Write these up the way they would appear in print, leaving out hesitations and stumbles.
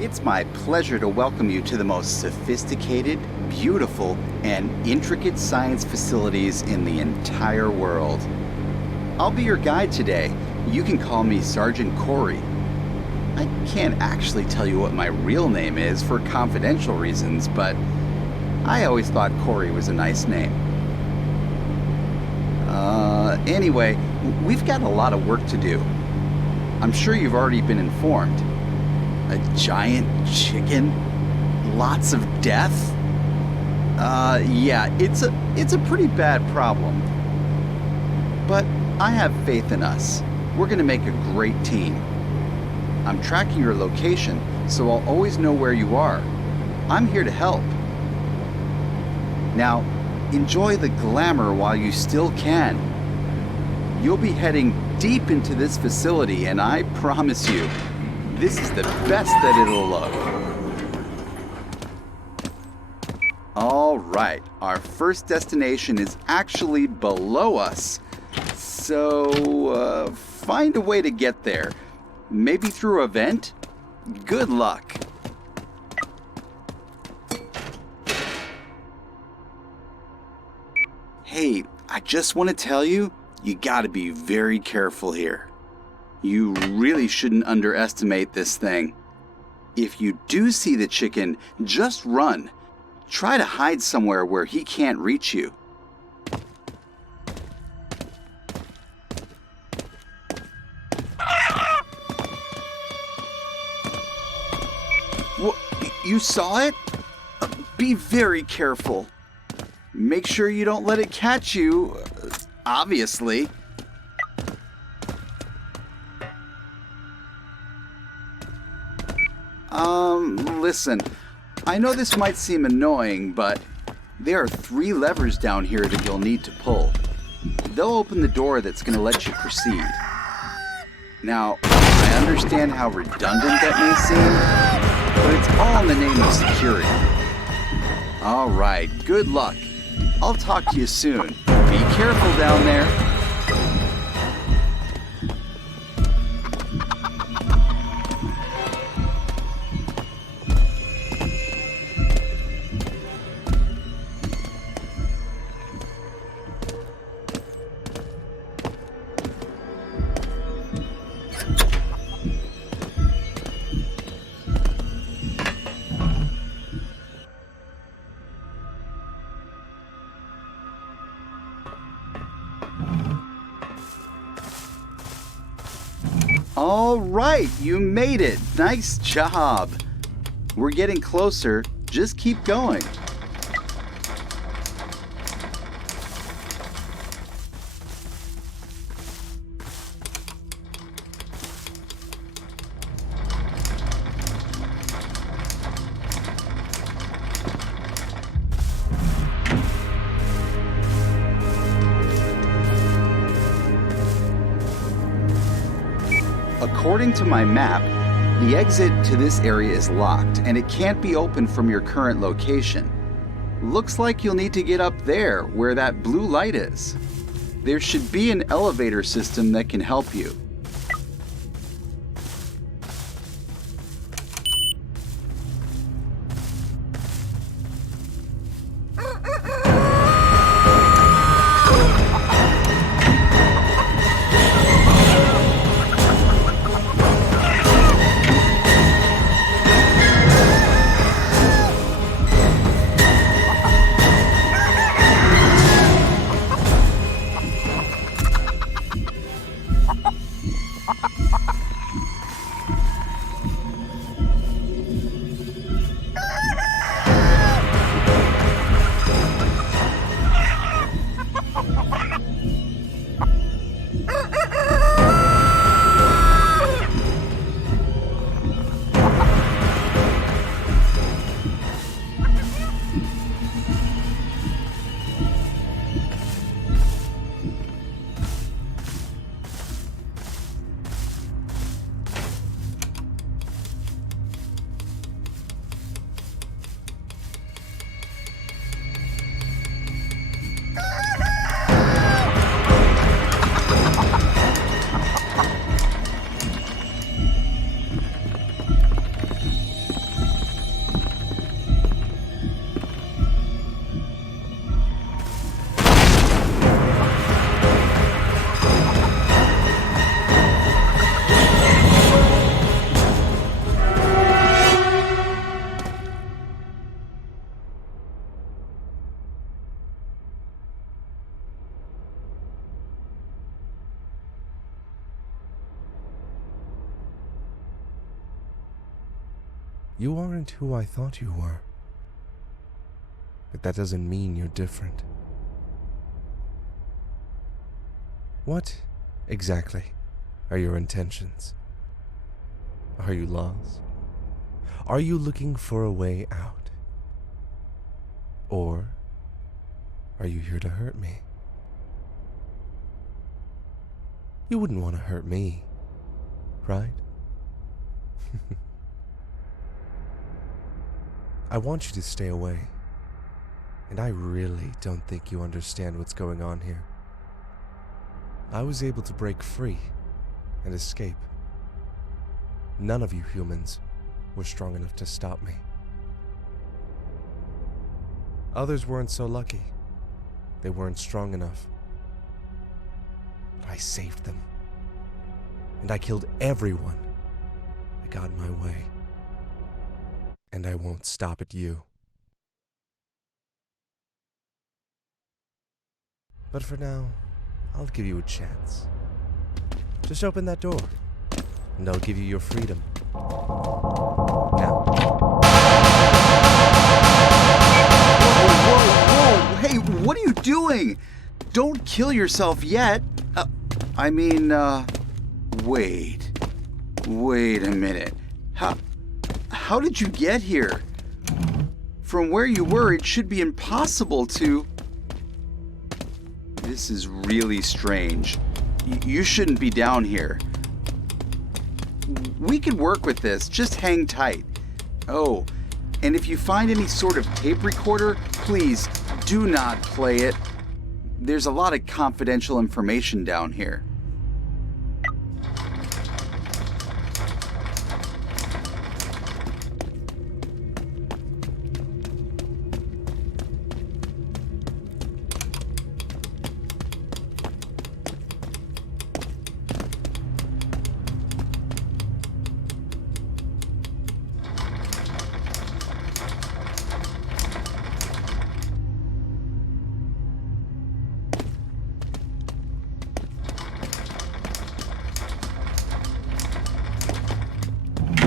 It's my pleasure to welcome you to the most sophisticated, beautiful, and intricate science facilities in the entire world. I'll be your guide today. You can call me Sergeant Corey. I can't actually tell you what my real name is for confidential reasons, but I always thought Corey was a nice name. Anyway, we've got a lot of work to do. I'm sure you've already been informed. A giant chicken? Lots of death? Yeah, it's a pretty bad problem. But I have faith in us. We're gonna make a great team. I'm tracking your location, so I'll always know where you are. I'm here to help. Now, enjoy the glamour while you still can. You'll be heading deep into this facility, and I promise you, this is the best that it'll look. All right, our first destination is actually below us. So, find a way to get there. Maybe through a vent? Good luck. Hey, I just want to tell you, you gotta be very careful here. You really shouldn't underestimate this thing. If you do see the chicken, just run. Try to hide somewhere where he can't reach you. What? You saw it? Be very careful. Make sure you don't let it catch you, obviously. Listen, I know this might seem annoying, but there are 3 levers down here that you'll need to pull. They'll open the door that's going to let you proceed. Now, I understand how redundant that may seem, but it's all in the name of security. All right, good luck. I'll talk to you soon. Be careful down there. All right, you made it. Nice job. We're getting closer. Just keep going. According to my map, the exit to this area is locked and it can't be opened from your current location. Looks like you'll need to get up there where that blue light is. There should be an elevator system that can help you. You aren't who I thought you were. But that doesn't mean you're different. What exactly are your intentions? Are you lost? Are you looking for a way out? Or are you here to hurt me? You wouldn't want to hurt me, right? I want you to stay away. And I really don't think you understand what's going on here. I was able to break free and escape. None of you humans were strong enough to stop me. Others weren't so lucky. They weren't strong enough. But I saved them. And I killed everyone that got in my way. And I won't stop at you. But for now, I'll give you a chance. Just open that door, and I'll give you your freedom. Now. Whoa! Hey, what are you doing? Don't kill yourself yet. Wait. Wait a minute. How did you get here? From where you were, it should be impossible to... This is really strange. You shouldn't be down here. We can work with this. Just hang tight. Oh, and if you find any sort of tape recorder, please do not play it. There's a lot of confidential information down here.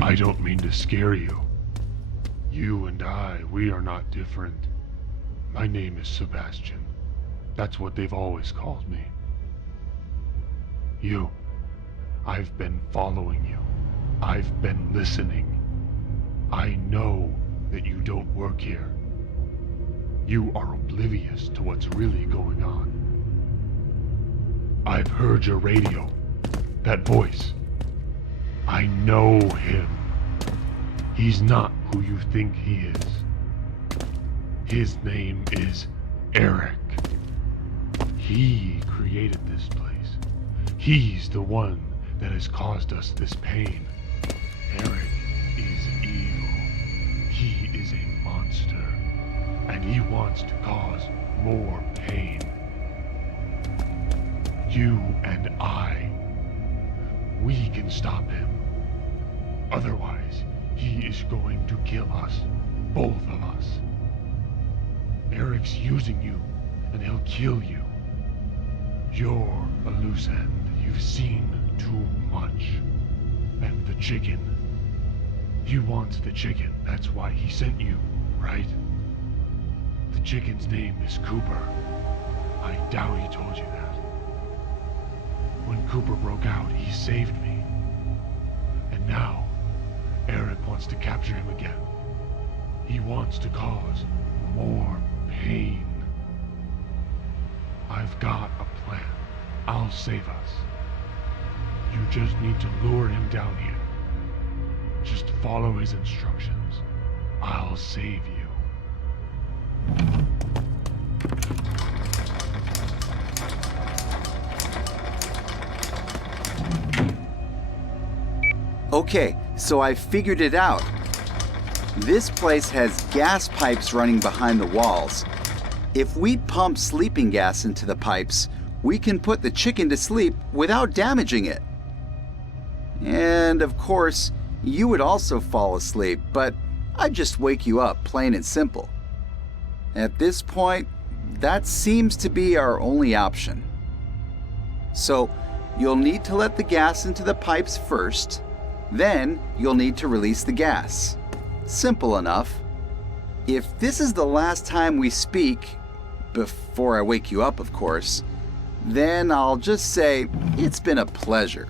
I don't mean to scare you. You and I, we are not different. My name is Sebastian. That's what they've always called me. You, I've been following you. I've been listening. I know that you don't work here. You are oblivious to what's really going on. I've heard your radio. That voice. I know him. He's not who you think he is. His name is Eric. He created this place. He's the one that has caused us this pain. Eric is evil. He is a monster. And he wants to cause more pain. You and I, we can stop him. Otherwise, he is going to kill us. Both of us. Eric's using you, and he'll kill you. You're a loose end. You've seen too much. And the chicken. He wants the chicken. That's why he sent you, right? The chicken's name is Cooper. I doubt he told you that. When Cooper broke out, he saved me. And now, Eric wants to capture him again. He wants to cause more pain. I've got a plan. I'll save us. You just need to lure him down here. Just follow his instructions. I'll save you. Okay, so I figured it out. This place has gas pipes running behind the walls. If we pump sleeping gas into the pipes, we can put the chicken to sleep without damaging it. And of course, you would also fall asleep, but I'd just wake you up, plain and simple. At this point, that seems to be our only option. So, you'll need to let the gas into the pipes first. Then, you'll need to release the gas. Simple enough. If this is the last time we speak, before I wake you up, of course, then I'll just say it's been a pleasure.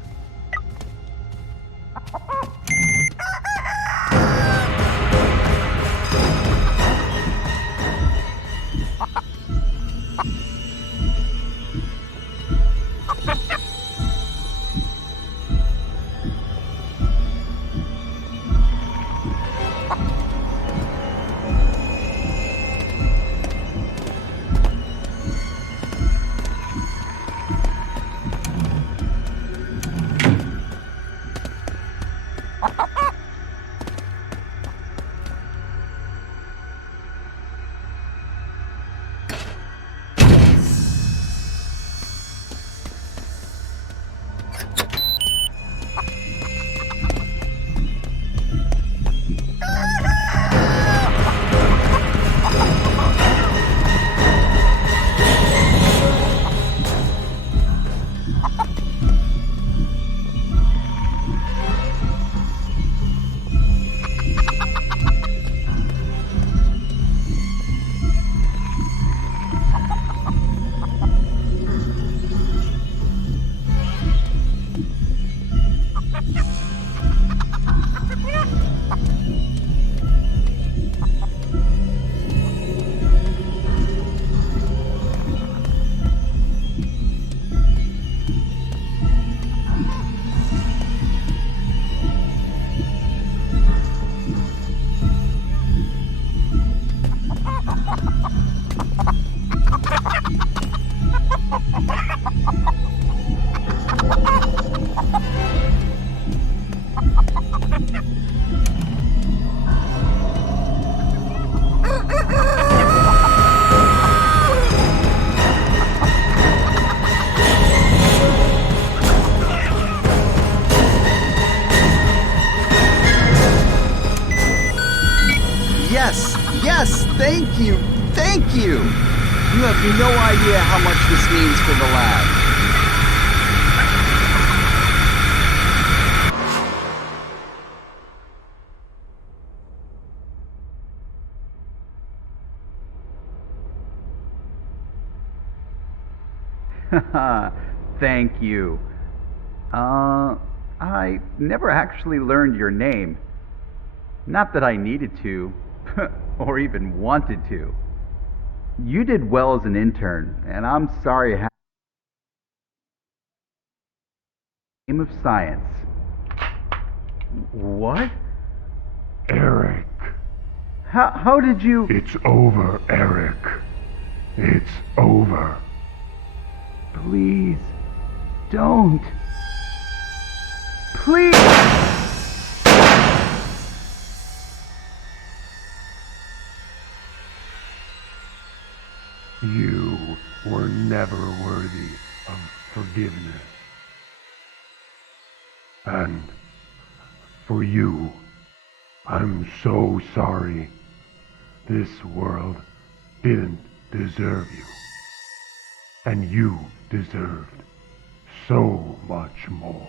Yes, thank you, thank you. You have no idea how much this means for the lab. Thank you. I never actually learned your name. Not that I needed to, or even wanted to. You did well as an intern, and I'm sorry how name of science. What? Eric. How did you... It's over, Eric. It's over. Please, don't. Please! You were never worthy of forgiveness. And for you, I'm so sorry. This world didn't deserve you. And you deserved so much more.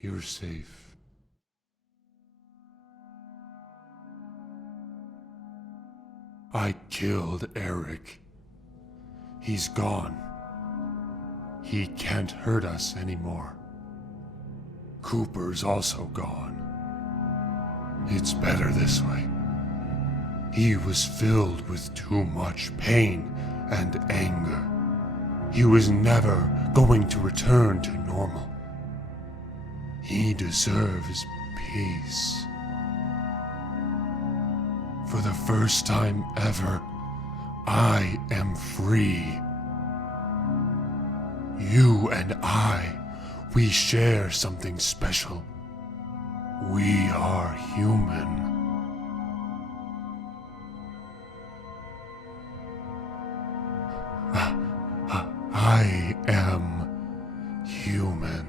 You're safe. I killed Eric. He's gone. He can't hurt us anymore. Cooper's also gone. It's better this way. He was filled with too much pain and anger. He was never going to return to normal. He deserves peace. For the first time ever, I am free. You and I, we share something special. We are human. I am human.